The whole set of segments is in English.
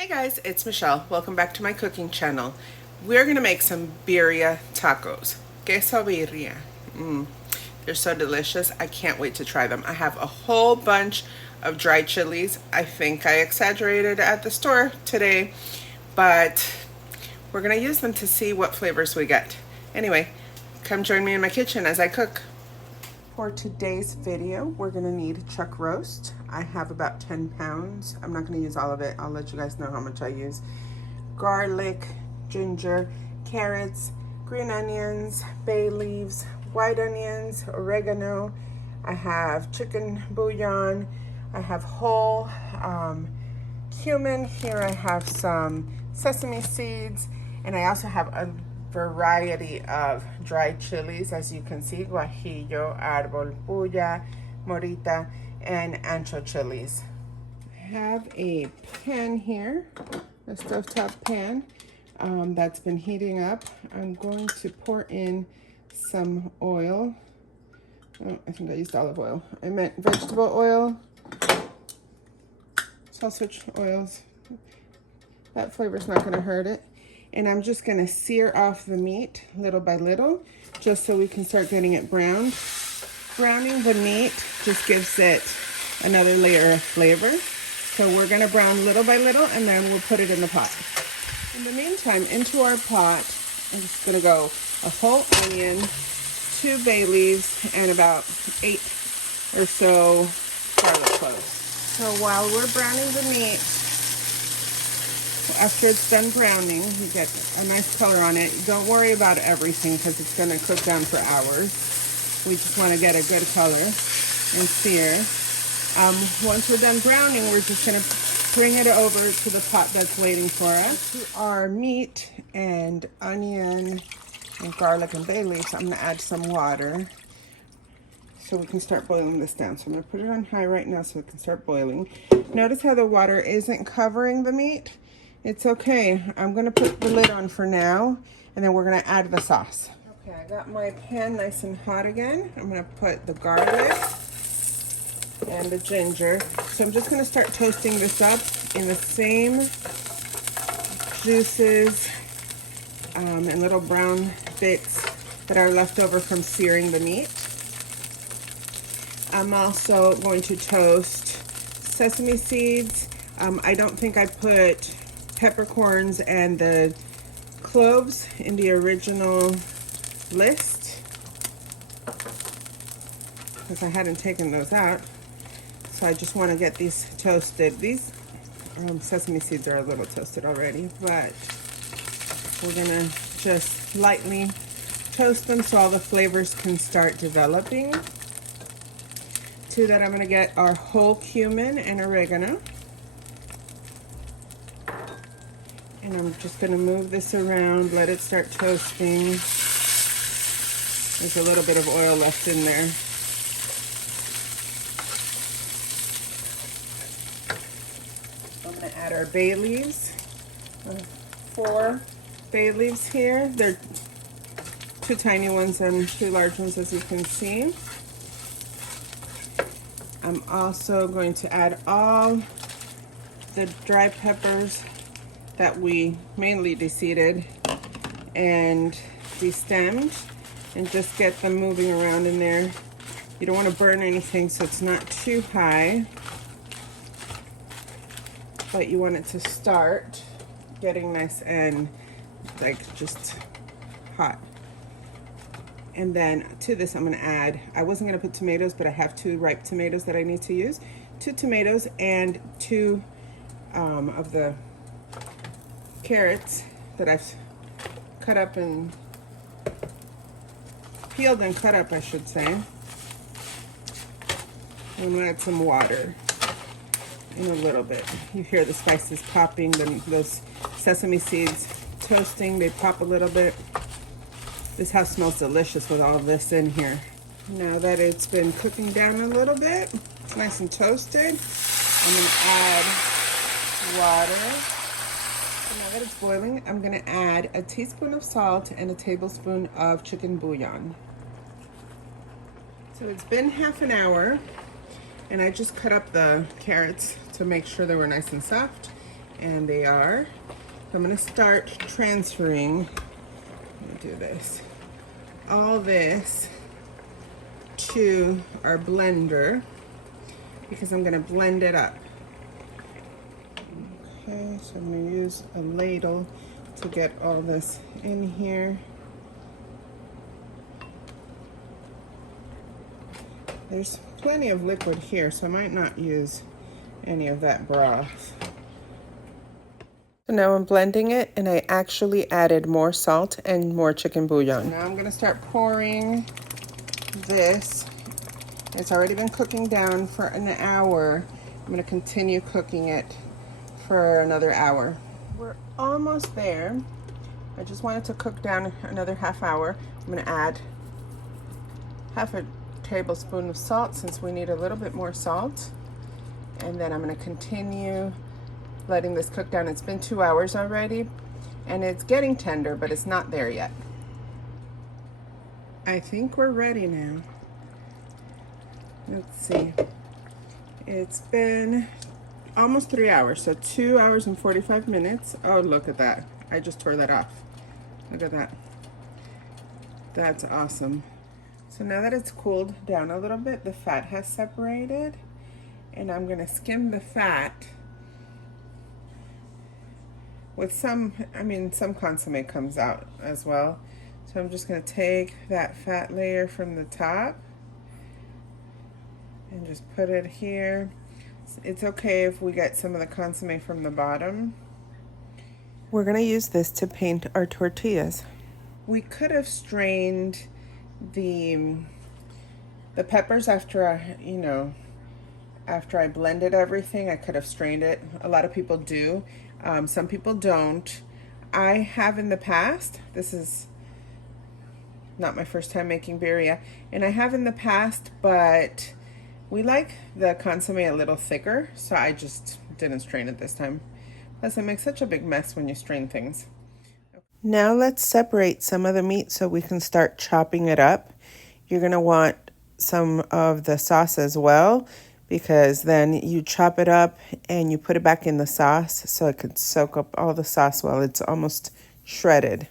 Hey guys, it's Michelle. Welcome back to my cooking channel. We're gonna make some birria tacos. Quesabirria. They're so delicious. I can't wait to try them. I have a whole bunch of dried chilies. I think I exaggerated at the store today, but we're gonna use them to see what flavors we get. Anyway, come join me in my kitchen as I cook. For today's video, we're gonna need chuck roast. I have about 10 pounds. I'm not gonna use all of it. I'll let you guys know how much I use. Garlic, ginger, carrots, green onions, bay leaves, white onions, oregano. I have chicken bouillon. I have whole cumin. Here I have some sesame seeds. And I also have a variety of dried chilies, as you can see: guajillo, arbol, puya, morita, and ancho chilies. I have a pan here, a stovetop pan that's been heating up. I'm going to pour in some oil. Oh, I think I used olive oil. I meant vegetable oil. So I'll switch oils. That flavor's not going to hurt it. And I'm just gonna sear off the meat little by little, just so we can start getting it browned. Browning the meat just gives it another layer of flavor. So we're gonna brown little by little, and then we'll put it in the pot. In the meantime, into our pot, I'm just gonna go a whole onion, 2 bay leaves, and about 8 or so garlic cloves. So while we're browning the meat, after it's done browning, you get a nice color on it. Don't worry about everything because it's going to cook down for hours. We just want to get a good color and sear. Once we're done browning, we're just going to bring it over to the pot that's waiting for us. To our meat and onion and garlic and bay leaves, I'm going to add some water so we can start boiling this down. So I'm going to put it on high right now so it can start boiling. Notice how the water isn't covering the meat. It's okay. I'm gonna put the lid on for now, and then we're gonna add the sauce. Okay, I got my pan nice and hot again. I'm gonna put the garlic and the ginger. So I'm just gonna start toasting this up in the same juices and little brown bits that are left over from searing the meat. I'm also going to toast sesame seeds. I don't think I put peppercorns and the cloves in the original list because I hadn't taken those out. So I just want to get these toasted. These sesame seeds are a little toasted already, but we're gonna just lightly toast them so all the flavors can start developing. To that, I'm gonna get our whole cumin and oregano. And I'm just going to move this around, let it start toasting. There's a little bit of oil left in there. I'm going to add our bay leaves. 4 bay leaves here. They're 2 tiny ones and 2 large ones, as you can see. I'm also going to add all the dry peppers that we mainly deseeded and destemmed, and just get them moving around in there. You don't want to burn anything, so it's not too high, but you want it to start getting nice and like just hot. And then to this, I'm going to add, I wasn't going to put tomatoes, but I have 2 ripe tomatoes that I need to use. 2 tomatoes and 2 of the carrots that I've cut up and peeled and cut up, I should say. I'm gonna add some water in a little bit. You hear the spices popping, those sesame seeds toasting, they pop a little bit. This house smells delicious with all of this in here. Now that it's been cooking down a little bit, it's nice and toasted, I'm gonna add water. Now that it's boiling, I'm going to add a teaspoon of salt and a tablespoon of chicken bouillon. So it's been half an hour, and I just cut up the carrots to make sure they were nice and soft. and they are. I'm gonna start transferring, let me do this, all this to our blender because I'm gonna blend it up. Okay, so I'm gonna use a ladle to get all this in here. There's plenty of liquid here, so I might not use any of that broth. So now I'm blending it, and I actually added more salt and more chicken bouillon. Now I'm gonna start pouring this. It's already been cooking down for an hour. I'm gonna continue cooking it for another hour. We're almost there. I just want it to cook down another half hour. I'm gonna add half a tablespoon of salt since we need a little bit more salt. And then I'm gonna continue letting this cook down. It's been 2 hours already, and it's getting tender, but it's not there yet. I think we're ready now. Let's see. It's been almost 3 hours, so 2 hours and 45 minutes. Oh, look at that. I just tore that off. Look at that. That's awesome. So now that it's cooled down a little bit, the fat has separated, and I'm gonna skim the fat with some consommé comes out as well. So I'm just gonna take that fat layer from the top and just put it here. It's okay if we get some of the consommé from the bottom. We're gonna use this to paint our tortillas. We could have strained the peppers after I blended everything. I could have strained it. A lot of people do. Some people don't. I have in the past. This is not my first time making birria, and I have in the past, but we like the consommé a little thicker, so I just didn't strain it this time. Plus, it makes such a big mess when you strain things. Now let's separate some of the meat so we can start chopping it up. You're gonna want some of the sauce as well, because then you chop it up and you put it back in the sauce so it can soak up all the sauce while it's almost shredded.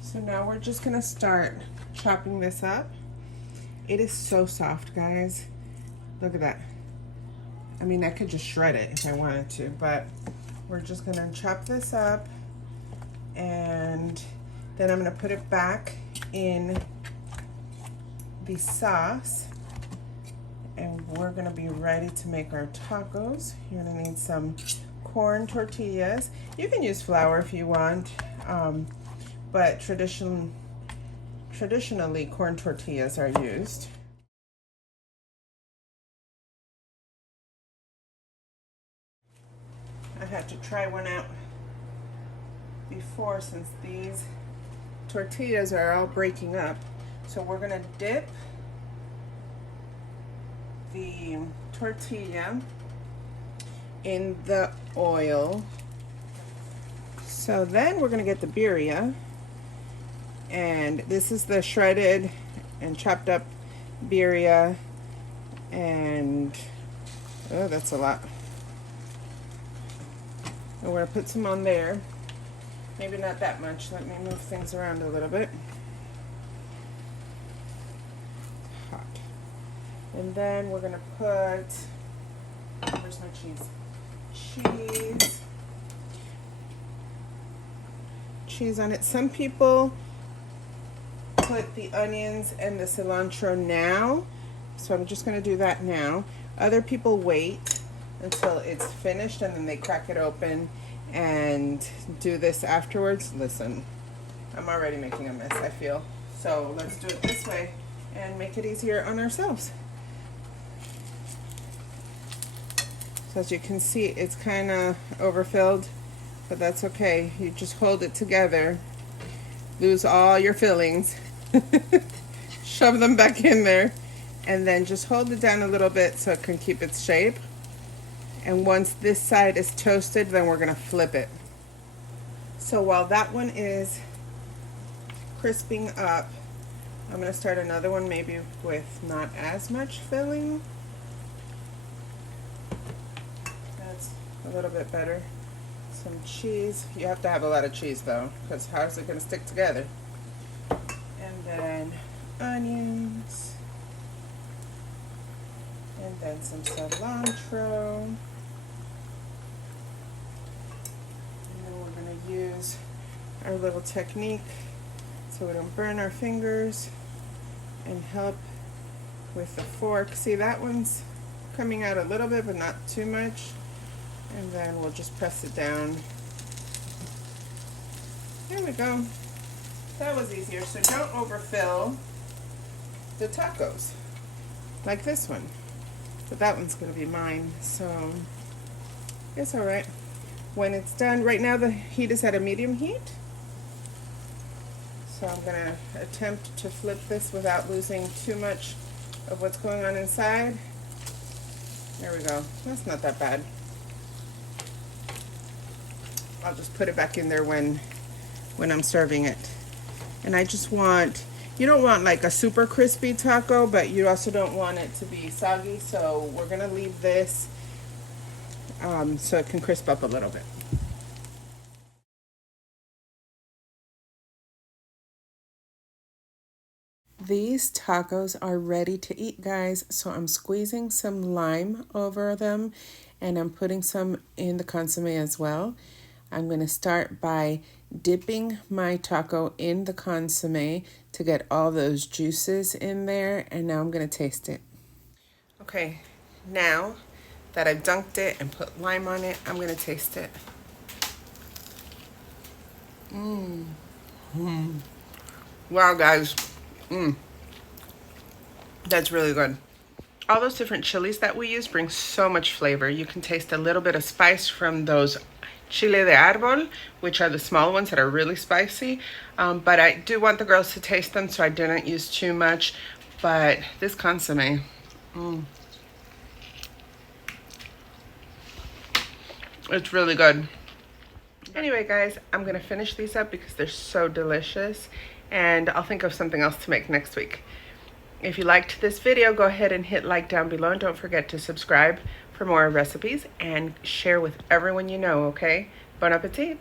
So now we're just gonna start chopping this up. It is so soft, guys. Look at that. I mean, I could just shred it if I wanted to, but we're just gonna chop this up, and then I'm gonna put it back in the sauce, and we're gonna be ready to make our tacos. You're gonna need some corn tortillas. You can use flour if you want, but traditionally corn tortillas are used. I had to try one out before since these tortillas are all breaking up. So we're gonna dip the tortilla in the oil. So then we're gonna get the birria, and this is the shredded and chopped up birria, and oh, that's a lot. And we're gonna put some on there. Maybe not that much. Let me move things around a little bit. Hot. And then we're gonna put, where's my cheese? Cheese on it. Some people put the onions and the cilantro now, so I'm just gonna do that now. Other people wait until it's finished and then they crack it open and do this afterwards. Listen, I'm already making a mess, I feel. So let's do it this way and make it easier on ourselves. So as you can see, it's kind of overfilled, but that's okay. You just hold it together, lose all your fillings, shove them back in there, and then just hold it down a little bit so it can keep its shape. And once this side is toasted, then we're gonna flip it. So while that one is crisping up, I'm gonna start another one maybe with not as much filling. a little bit better. Some cheese. You have to have a lot of cheese though, because how is it going to stick together? And then onions. And then some cilantro. And then we're going to use our little technique so we don't burn our fingers and help with the fork. See, that one's coming out a little bit, but not too much. And then we'll just press it down. There we go. That was easier. So don't overfill the tacos like this one. But that one's going to be mine, so it's all right. When it's done, right now the heat is at a medium heat. So I'm going to attempt to flip this without losing too much of what's going on inside. There we go. That's not that bad. I'll just put it back in there when I'm serving it. And I just want, you don't want like a super crispy taco, but you also don't want it to be soggy, so we're gonna leave this so it can crisp up a little bit. These tacos are ready to eat, guys, so I'm squeezing some lime over them and I'm putting some in the consomme as well. I'm going to start by dipping my taco in the consomme to get all those juices in there, and now I'm going to taste it. Okay, now that I've dunked it and put lime on it, I'm going to taste it. Wow, guys. That's really good. All those different chilies that we use bring so much flavor. You can taste a little bit of spice from those chile de arbol, which are the small ones that are really spicy. But I do want the girls to taste them, so I didn't use too much. But this consomme, it's really good. Anyway, guys, I'm going to finish these up because they're so delicious. And I'll think of something else to make next week. If you liked this video, go ahead and hit like down below. And don't forget to subscribe for more recipes and share with everyone you know, okay? Bon appetit!